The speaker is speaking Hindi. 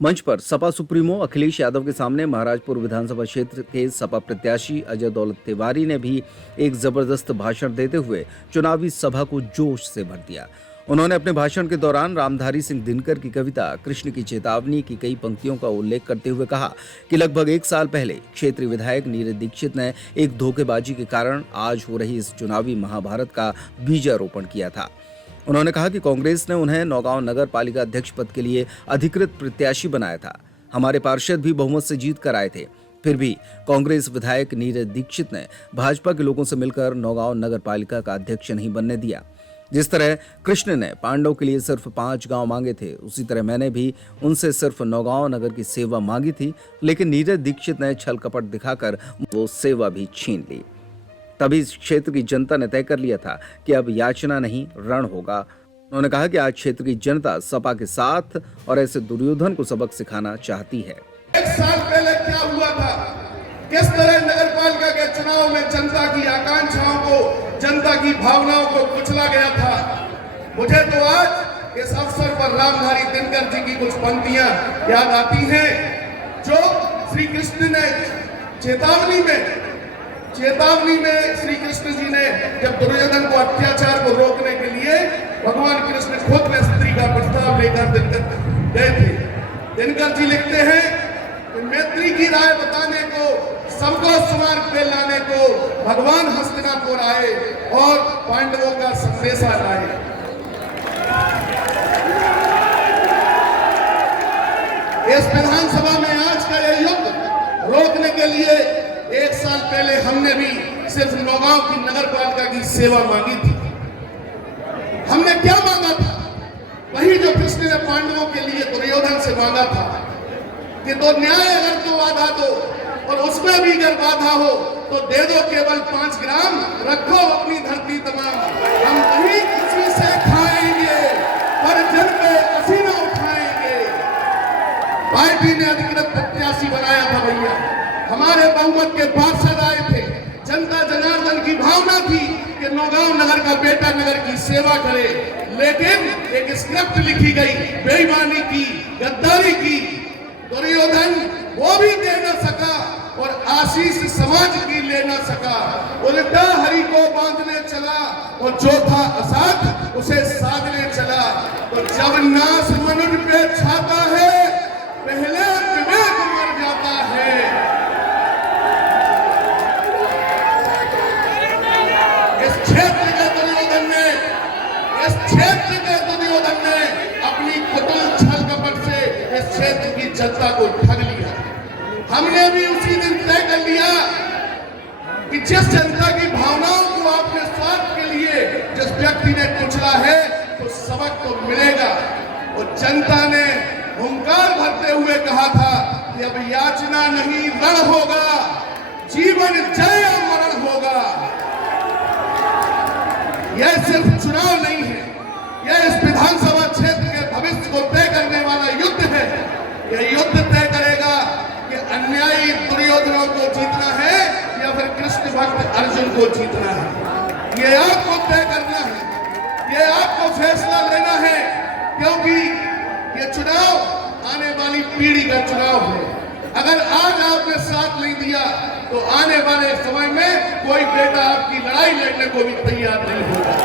मंच पर सपा सुप्रीमो अखिलेश यादव के सामने महाराजपुर विधानसभा क्षेत्र के सपा प्रत्याशी अजय दौलत तिवारी ने भी एक जबरदस्त भाषण देते हुए चुनावी सभा को जोश से भर दिया। उन्होंने अपने भाषण के दौरान रामधारी सिंह दिनकर की कविता कृष्ण की चेतावनी की कई पंक्तियों का उल्लेख करते हुए कहा कि लगभग एक साल पहले क्षेत्रीय विधायक नीरज दीक्षित ने एक धोखेबाजी के कारण आज हो रही इस चुनावी महाभारत का बीजारोपण किया था। उन्होंने कहा कि कांग्रेस ने उन्हें नौगांव नगर पालिका अध्यक्ष पद के लिए अधिकृत प्रत्याशी बनाया था। हमारे पार्षद भी बहुमत से जीत कर आए थे, फिर भी कांग्रेस विधायक नीरज दीक्षित ने भाजपा के लोगों से मिलकर नौगांव नगर पालिका का अध्यक्ष नहीं बनने दिया। जिस तरह कृष्ण ने पांडव के लिए सिर्फ 5 गांव मांगे थे, उसी तरह मैंने भी उनसे सिर्फ नौगांव नगर की सेवा मांगी थी, लेकिन नीरज दीक्षित ने छल कपट दिखाकर वो सेवा भी छीन ली। तभी इस क्षेत्र की जनता ने तय कर लिया था कि अब याचना नहीं रण होगा। उन्होंने कहा कि आज क्षेत्र की जनता सपा के साथ और ऐसे दुर्योधन को सबक सिखाना चाहती है। एक साल पहले क्या हुआ था, किस तरह नगर पालिका के चुनाव में जनता की आकांक्षाओं को, जनता की भावनाओं को कुचला गया था। मुझे तो आज इस अवसर पर रामधारी दिनकर जी की कुछ पंक्तियां याद आती हैं, जो श्री कृष्ण ने चेतावनी में श्री कृष्ण जी ने जब दुर्योधन को अत्याचार को रोकने के लिए भगवान कृष्ण खुद में स्त्री का प्रस्ताव लेकर दिनकर गए थे। दिनकर जी लिखते हैं कि मैत्री की राय बताने को, सबको स्मार्ग पे लाने को भगवान हस्तिनापुर आए और पांडवों का संदेशा लाए। इस विधानसभा में आज का यह युद्ध रोकने के लिए एक साल पहले हमने भी सिर्फ नौगांव की नगर पालिका की सेवा मांगी थी। हमने क्या मांगा था? वही जो कृष्ण ने पांडवों के लिए दुर्योधन से मांगा था कि तो न्याय अगर तो वादा दो, और उसमें भी अगर बाधा हो तो दे दो केवल 5 ग्राम, रखो अपनी धरती तमाम। हम कहीं किसी से खाएंगे पर जन पे पसीना उठाएंगे। पार्टी ने अधिकृत प्रत्याशी बनाया था भैया, हमारे बहुमत के पार्षद आए थे। जनता जनार्दन की भावना थी कि नौगांव नगर का बेटा नगर की सेवा करे, लेकिन एक स्क्रिप्ट लिखी गई बेईमानी की, गद्दारी की। दुर्योधन वो भी दे न सका और आशीष समाज की ले न सका, उल्टा हरि को बांधने चला और जो था असाध उसे साधने चला। तो जब नाश मनुष्य पे छाता है, पहले विवेक मर जाता है। इस क्षेत्र के दुर्योधन ने अपनी कुटिल छल कपट से इस क्षेत्र की जनता को ठग लिया। हमने भी उसी दिन तय कर लिया कि जिस जनता की भावनाओं को आपने स्वार्थ के लिए जिस व्यक्ति ने कुचला है, तो सबक तो मिलेगा। और जनता ने हुंकार भरते हुए कहा था कि अब याचना नहीं रण होगा, जीवन जय या मरण होगा। यह सिर्फ चुनाव नहीं है, यह इस विधानसभा क्षेत्र के भविष्य को तय करने वाला युद्ध है। यह युद्ध तय करेगा कि अन्यायी दुर्योधनों को जीतना है या फिर कृष्ण भक्त अर्जुन को जीतना है। यह आपको तय करना है, यह आपको फैसला लेना है, क्योंकि यह चुनाव आने वाली पीढ़ी का चुनाव है। अगर आज आपने साथ नहीं दिया तो आने वाले समय में कोई बेटा आपकी लड़ाई लड़ने को भी तैयार नहीं होगा।